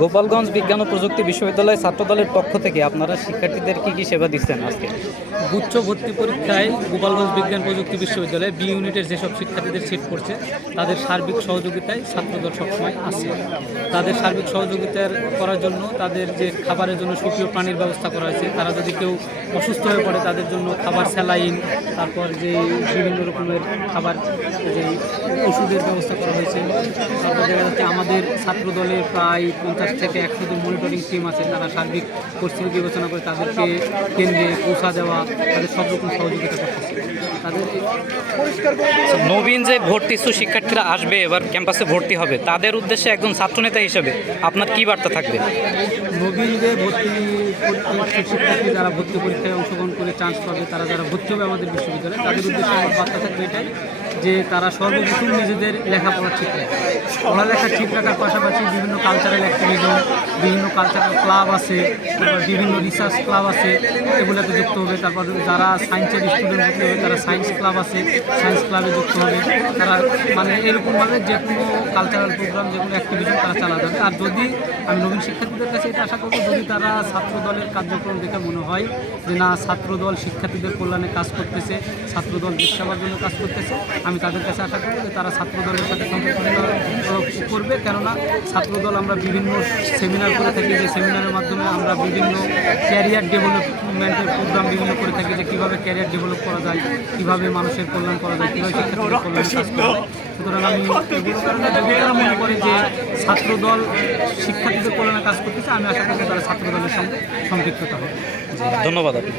গোপালগঞ্জ বিজ্ঞান ও প্রযুক্তি বিশ্ববিদ্যালয় ছাত্রদলের পক্ষ থেকে আপনারা শিক্ষার্থীদের কি সেবা দিচ্ছেন আজকে? গুচ্ছ ভর্তি পরীক্ষায় গোপালগঞ্জ বিজ্ঞান প্রযুক্তি বিশ্ববিদ্যালয়ে বি ইউনিটের যেসব শিক্ষার্থীদের সিট পড়ছে তাদের সার্বিক সহযোগিতায় ছাত্রদল সবসময় আছে। তাদের সার্বিক সহযোগিতা করার জন্য তাদের যে খাবারের জন্য সুপ্রিয় পানির ব্যবস্থা করা হয়েছে, তারা যদি কেউ অসুস্থ হয়ে পড়ে তাদের জন্য খাবার, স্যালাইন, তারপর যে বিভিন্ন রকমের খাবার, যে ওষুধের ব্যবস্থা করা হয়েছে। তারপর দেখা যাচ্ছে আমাদের ছাত্রদলে প্রায় 50 থেকে 100 জন মনিটরিং টিম আছে, তারা সার্বিক পরিস্থিতি বিবেচনা করে তাদেরকে কেন্দ্রে পৌঁছা দেওয়া, তাদের সব রকম সহযোগিতা করতেছে। তাদের নবীন যে ভর্তি ইচ্ছুক শিক্ষার্থীরা আসবে এবার ক্যাম্পাসে ভর্তি হবে, তাদের উদ্দেশ্যে একজন ছাত্রনেতা হিসেবে আপনার কি বার্তা থাকবে? নবীন যে ভর্তি শিক্ষার্থী যারা ভর্তি পরীক্ষায় অংশগ্রহণ করে চান্স পাবে, তারা যারা ভর্তি হবে আমাদের বিশ্ববিদ্যালয়ে, তাদের উদ্দেশ্যে আমার বার্তা থাকবে এটাই যে তারা সর্বপ্রথম নিজেদের লেখাপড়া ঠিক রাখে। পড়ালেখা ঠিক রাখার পাশাপাশি বিভিন্ন কালচারাল অ্যাক্টিভিজম, বিভিন্ন কালচারাল ক্লাব আছে, তারপর বিভিন্ন রিসার্চ ক্লাব আছে, এগুলোতে যুক্ত হবে। তারপর যারা সায়েন্সের স্টুডেন্ট ভর্তি হবে তারা সায়েন্স ক্লাব আছে, সায়েন্স ক্লাবে যুক্ত হবে। তারা মানে এরকমভাবে যে কোনো কালচারাল প্রোগ্রাম, যে কোনো অ্যাক্টিভিজম তারা চালা যাবে। আর যদি আমি নবীন শিক্ষার্থীদের কাছে এটা আশা করবো, যদি তারা ছাত্রদলের কার্যক্রম দেখে মনে হয় যে না, ছাত্রদল শিক্ষার্থীদের কল্যাণে কাজ করতেছে, ছাত্রদল দেশ সেবার জন্য কাজ করতেছে, আমি তাদের কাছে আশা করব যে তারা ছাত্রদলের সাথে সম্পর্ক করবে। কেননা ছাত্রদল আমরা বিভিন্ন সেমিনার করে থাকি, যে সেমিনারের মাধ্যমে আমরা বিভিন্ন ক্যারিয়ার ডেভেলপমেন্টের প্রোগ্রাম বিভিন্ন করে থাকি, যে কীভাবে ক্যারিয়ার ডেভেলপ করা যায়, কীভাবে মানুষের কল্যাণ করা যায়, কীভাবে শিক্ষার্থীদের কল্যাণে কাজ করা যায়। সুতরাং আমি এগুলো কারণে যদি তারা মনে করে যে ছাত্রদল শিক্ষার্থীদের কল্যাণে কাজ করতেছে, আমি আশা করি তারা ছাত্রদলের সঙ্গে সম্পৃক্ততা হবে। ধন্যবাদ আপনি।